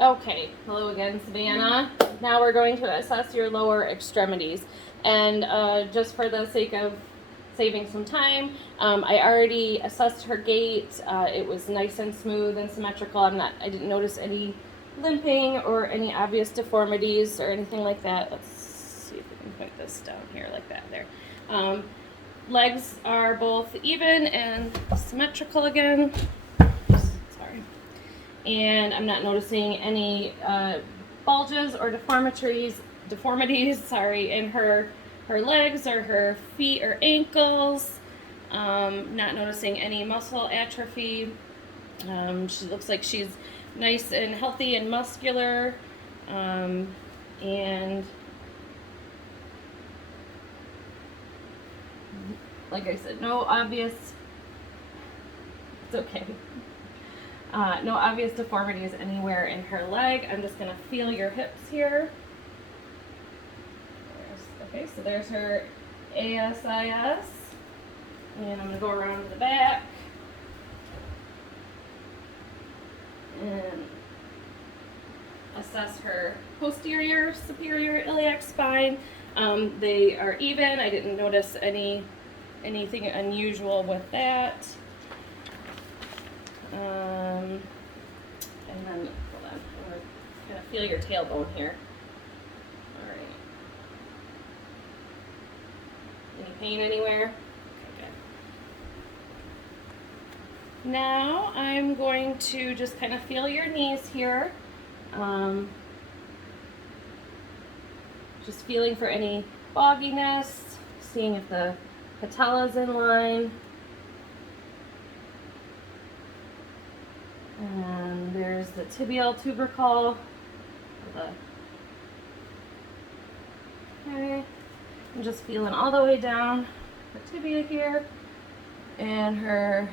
Okay, hello again, Savannah. Now we're going to assess your lower extremities. And just for the sake of saving some time, I already assessed her gait. It was nice and smooth and symmetrical. I didn't notice any limping or any obvious deformities or anything like that. Let's see if we can put this down here like that there. Legs are both even and symmetrical again. And I'm not noticing any bulges or deformities, in her legs or her feet or ankles. Not noticing any muscle atrophy. She looks like she's nice and healthy and muscular. And like I said, no obvious, it's okay. No obvious deformities anywhere in her leg. I'm just going to feel your hips here. Okay, so there's her ASIS. And I'm going to go around to the back. And assess her posterior, superior iliac spine. They are even. I didn't notice anything unusual with that. And then, hold on, I'm going to feel your tailbone here. All right. Any pain anywhere? Okay, good. Now I'm going to just kind of feel your knees here. Just feeling for any bogginess, seeing if the patella's in line. And there's the tibial tubercle. Okay, I'm just feeling all the way down her tibia here, and her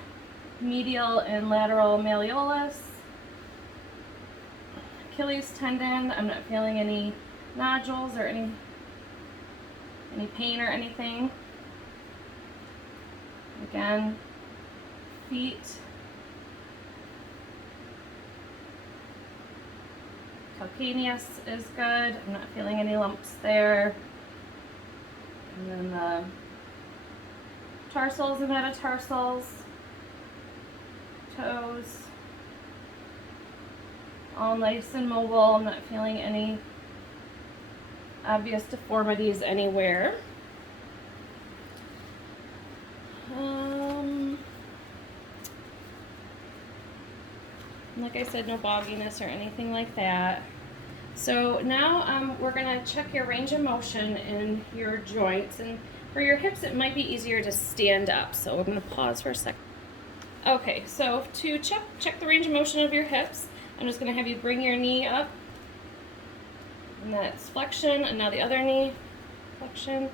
medial and lateral malleolus, Achilles tendon. I'm not feeling any nodules or any pain or anything. Again, feet. Calcaneus is good. I'm not feeling any lumps there. And then the tarsals and metatarsals, toes, all nice and mobile. I'm not feeling any obvious deformities anywhere. Like I said, no bogginess or anything like that. So now we're going to check your range of motion in your joints. And for your hips, it might be easier to stand up. So we're going to pause for a second. Okay, so to check the range of motion of your hips, I'm just going to have you bring your knee up. And that's flexion. And now the other knee, flexion.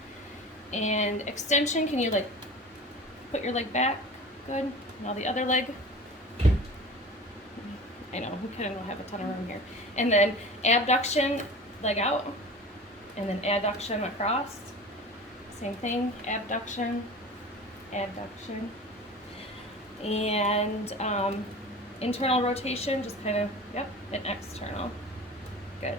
And extension, can you like put your leg back? Good. Now the other leg. I know, we kind of don't have a ton of room here. And then abduction, leg out, and then adduction across. Same thing, abduction, adduction. And internal rotation, just kind of, yep, and external. Good.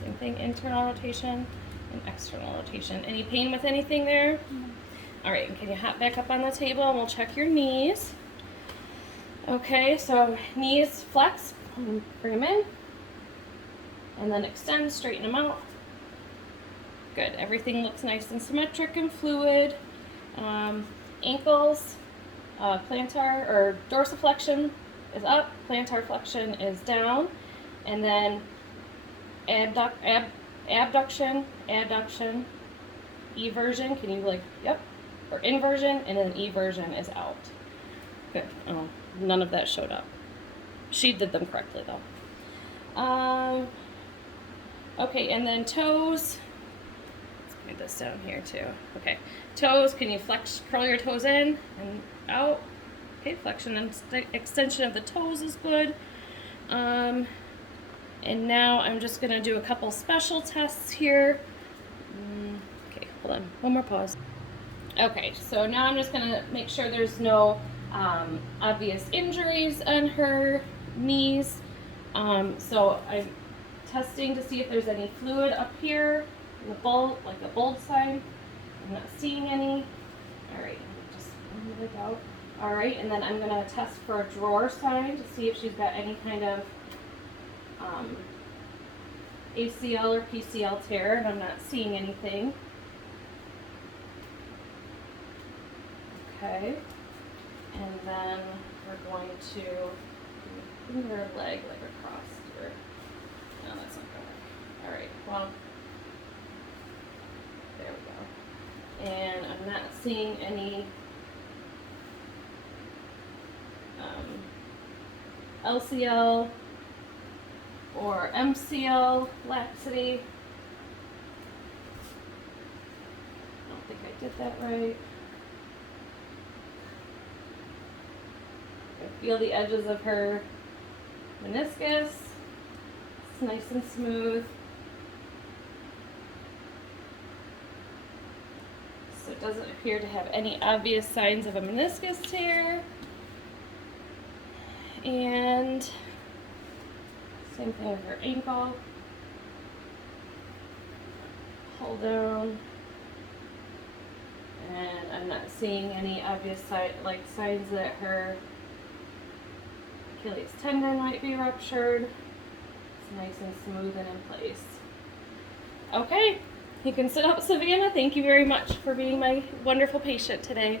Same thing, internal rotation and external rotation. Any pain with anything there? No. All right, can you hop back up on the table and we'll check your knees. Okay, so knees flex, bring them in, and then extend, straighten them out. Good, everything looks nice and symmetric and fluid. Ankles, plantar or dorsiflexion is up, plantar flexion is down, and then abduction, adduction, eversion, can you like, yep, or inversion, and then eversion is out. Good. Oh, none of that showed up. She did them correctly though. Okay, and then toes. Let's put this down here too. Okay, toes. Can you curl your toes in and out? Okay, flexion and extension of the toes is good. And now I'm just gonna do a couple special tests here. Okay, hold on. One more pause. Okay, so now I'm just gonna make sure there's no obvious injuries on her knees. So I'm testing to see if there's any fluid up here in the bulb, like a bulb sign. I'm not seeing any. All right, just move it out. All right, and then I'm gonna test for a drawer sign to see if she's got any kind of ACL or PCL tear, and I'm not seeing anything. Okay, and then we're going to move her leg like across here. No, that's not gonna work. All right, well, there we go. And I'm not seeing any LCL or MCL laxity. I don't think I did that right. I feel the edges of her meniscus. It's nice and smooth. So it doesn't appear to have any obvious signs of a meniscus tear. And same thing with her ankle. Pull down. And I'm not seeing any obvious signs that her Achilles tendon might be ruptured. It's nice and smooth and in place. Okay, you can sit up, Savannah. Thank you very much for being my wonderful patient today.